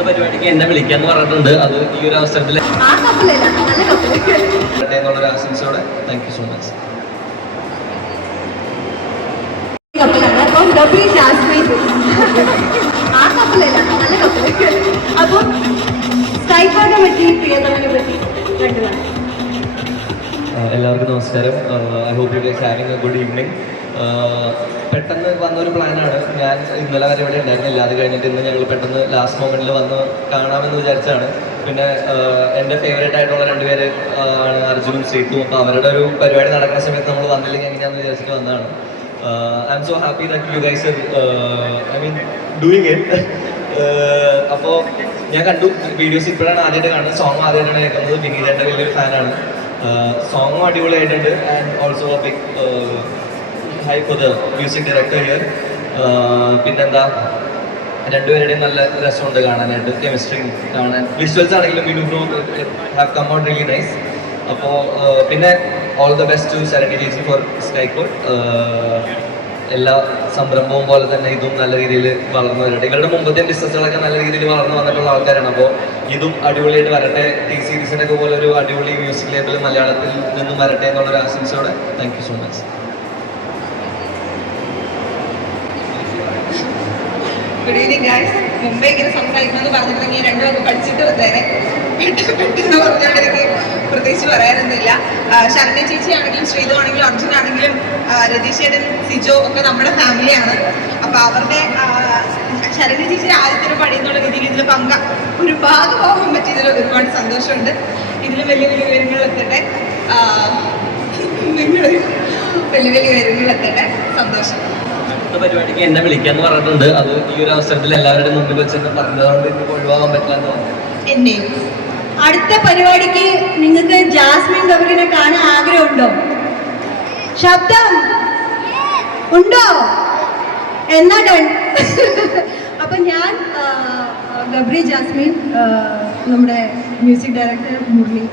അടുത്ത പരിപാടിക്ക് എന്നെ വിളിക്കാന്ന് പറഞ്ഞിട്ടുണ്ട്. അത് ഈ ഒരു അവസരത്തിൽ എന്നുള്ളൊരു ആശംസയോടെ താങ്ക് യു സോ മച്ച് അപ്പം പറ്റി പ്രിയതമനെ പറ്റി എല്ലാവർക്കും നമസ്കാരം. I hope you guys having a good evening പെട്ടെന്ന് വന്ന ഒരു പ്ലാനാണ്. ഞാൻ ഇന്നലെ വരെ ഇവിടെ ഉണ്ടായിരുന്നില്ല. അത് കഴിഞ്ഞിട്ട് ഇന്ന് ഞങ്ങൾ പെട്ടെന്ന് ലാസ്റ്റ് മൊമെന്റിൽ വന്ന് കാണാമെന്ന് വിചാരിച്ചാണ് പിന്നെ എന്റെ ഫേവറേറ്റ് ആയിട്ടുള്ള രണ്ടുപേര് ആണ് അർജുനും ശ്രീത്തും അപ്പോൾ അവരുടെ ഒരു പരിപാടി നടക്കുന്ന സമയത്ത് നമ്മൾ വന്നില്ലെങ്കിൽ എങ്ങനെയാണെന്ന് വിചാരിച്ചിട്ട് വന്നതാണ്. I'm so happy that you guys I mean doing it അപ്പോൾ ഞാൻ കണ്ടു വീഡിയോസ് ഇപ്പോഴാണ് ആദ്യമായിട്ട് കാണുന്നത്. സോങ് ആദ്യമായിട്ടാണ് കേൾക്കുന്നത്. വിനീതേട്ട വലിയൊരു ഫാനാണ് സോങ്ങും അടിപൊളിയായിട്ടുണ്ട്. And also big hi for the music director here പിന്നെന്താ? രണ്ടുപേരുടെയും നല്ല രസമുണ്ട് കാണാനായിട്ട് കെമിസ്ട്രി കാണാൻ. വിഷ്വൽസ് ആണെങ്കിലും you do have come out really nice അപ്പോൾ പിന്നെ all the best to Sharani ചേച്ചി ഫോർ സ്കൈക്കോട്ട് എല്ലാ സംരംഭവും പോലെ തന്നെ ഇതും നല്ല രീതിയിൽ വളർന്നു വരട്ടെ. ഇവരുടെ മുമ്പത്തെ ബിസിനസ്സുകളൊക്കെ നല്ല രീതിയിൽ വളർന്നു വന്നിട്ടുള്ള ആൾക്കാരാണ്. അപ്പോൾ ഇതും അടിപൊളിയായിട്ട് വരട്ടെ. ടി സീരീസിനൊക്കെ പോലെ ഒരു അടിപൊളി മ്യൂസിക് ലേബിൾ മലയാളത്തിൽ നിന്നും വരട്ടെ എന്നുള്ളൊരു ആശംസയോടെ. Thank you so much good evening guys Mumbai ഇങ്ങനെ സംസാരിക്കണമെന്ന് പറഞ്ഞിട്ടുണ്ടെങ്കിൽ രണ്ടുമൊക്കെ പഠിച്ചിട്ട് വന്നേനെ. പെട്ടെന്ന് പറഞ്ഞുകൊണ്ട് എനിക്ക് പ്രത്യേകിച്ച് പറയാനൊന്നുമില്ല. ശരണ്യ ചേച്ചി ആണെങ്കിലും ശ്രീതു ആണെങ്കിലും അർജുൻ ആണെങ്കിലും ആ, സിജോ ഒക്കെ നമ്മുടെ ഫാമിലിയാണ് അപ്പൊ അവരുടെ ശരണ്യ ചേച്ചിയുടെ ആദ്യത്തെ പണി എന്നുള്ള രീതിയിൽ ഇതിൽ പങ്ക ഒരു ഭാഗമാകാൻ പറ്റിയതിൽ ഒരുപാട് സന്തോഷമുണ്ട്. ഇതിലും വലിയ വലിയ ഉയരങ്ങളിൽ എത്തട്ടെ. വലിയ വലിയ ഉയരങ്ങളിൽ എത്തട്ടെ. സന്തോഷം. അടുത്ത പരിപാടിക്ക് എന്നെ വിളിക്കാന്ന് പറഞ്ഞിട്ടുണ്ട്. അത് ഈ ഒരു അവസരത്തിൽ എല്ലാവരുടെ മുമ്പിൽ വെച്ച് പറഞ്ഞതുകൊണ്ട് എനിക്ക് ഒഴിവാകാൻ പറ്റില്ല എന്ന്. അടുത്ത പരിപാടിക്ക് നിങ്ങൾക്ക് ജാസ്മിൻ ഗബറിനെ കാണാൻ ആഗ്രഹമുണ്ടോ? ശബ്ദം. ഉണ്ടോ? എന്നാ ഡൺ. അപ്പൊ ഞാൻ ഗബ്രി ജാസ്മിൻ നമ്മുടെ മ്യൂസിക് ഡയറക്ടർ മുരളി